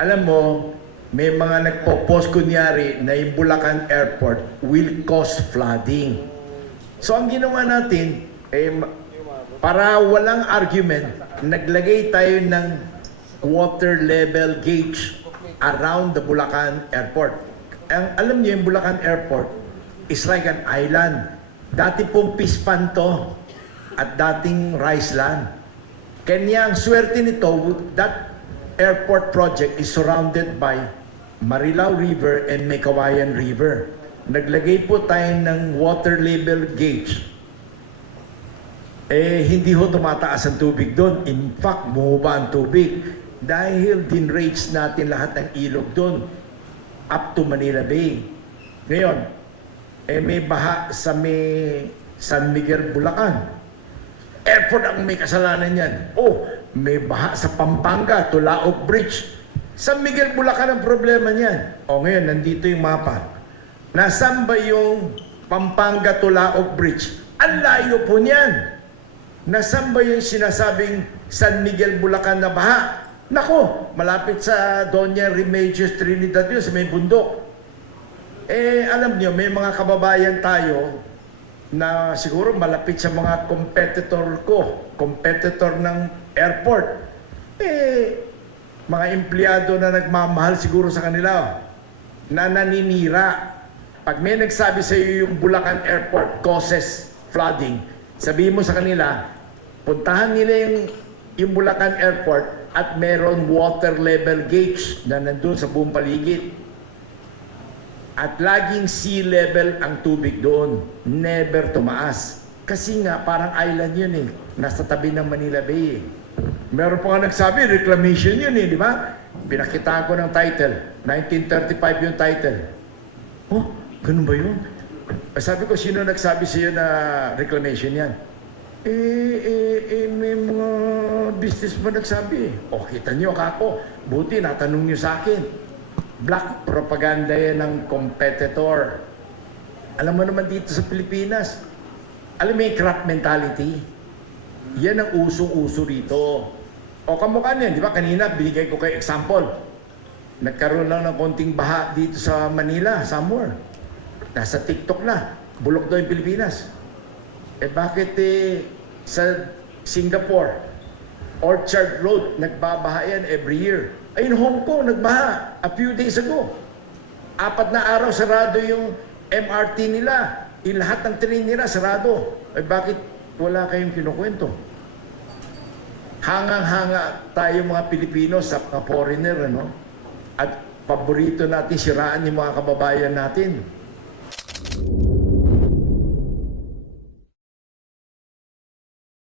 Alam mo, may mga nagpo-post kunyari na yung Bulacan Airport will cause flooding. So ang ginawa natin, eh, para walang argument, naglagay tayo ng water level gauge around the Bulacan Airport. Ang, alam niyo yung Bulacan Airport is like an island. Dati pong pispan to at dating rice land. Kanya ang swerte nito, that airport project is surrounded by Marilao River and Mekawayan River. Naglagay po tayo ng water level gauge. Eh, hindi ho tumataas ang tubig doon. In fact, bumaba ang tubig. Dahil dinrage natin lahat ng ilog doon up to Manila Bay. Ngayon, eh may baha sa may San Miguel, Bulacan. Airport ang may kasalanan yan. Oh, may baha sa Pampanga, Tulaok Bridge. San Miguel, Bulacan ang problema niyan. O ngayon, nandito yung mapa. Nasaan ba yung Pampanga, Tulaok Bridge? Ang layo po niyan. Nasaan ba yung sinasabing San Miguel, Bulacan na baha? Nako, malapit sa Doña Remedios Trinidad yun, sa may bundok. Eh, alam niyo, may mga kababayan tayo na siguro malapit sa mga competitor ko, competitor ng airport. Eh, mga empleyado na nagmamahal siguro sa kanila, na naninira. Pag may nagsabi sa iyo yung Bulacan Airport causes flooding, sabihin mo sa kanila, puntahan nila yung, yung Bulacan Airport at meron water level gauge na nandun sa buong paligid. At laging sea level ang tubig doon. Never tumaas. Kasi nga, parang island yun eh. Nasa tabi ng Manila Bay eh. Meron pa nga nagsabi, reclamation yun eh, di ba? Pinakitaan ko ng title. 1935 yung title. Oh, ganun ba yun? Eh, Sabi ko, sino nagsabi sa iyo na reclamation yan? Eh, eh, eh, may mga business ba nagsabi? O, kita niyo, kako. Buti, natanong niyo sa akin. Black propaganda yan ng competitor. Alam mo naman dito sa Pilipinas, alam mo yung crap mentality? Yan ang usong-uso rito. O kamukha niyan, di ba? Kanina, binigay ko kayo example. Nagkaroon lang ng konting baha dito sa Manila, somewhere. Nasa TikTok na. Bulok daw yung Pilipinas. Eh bakit eh, sa Singapore, Orchard Road, nagbabaha yan every year. Ayun, Hong Kong, nagbaha a few days ago. Apat na araw sarado yung MRT nila. Yung lahat ng train nila sarado. Eh bakit wala kayong kinukwento? Hangang-hanga tayo mga Pilipino sa mga foreigner, ano? At paborito natin siraan yung mga kababayan natin.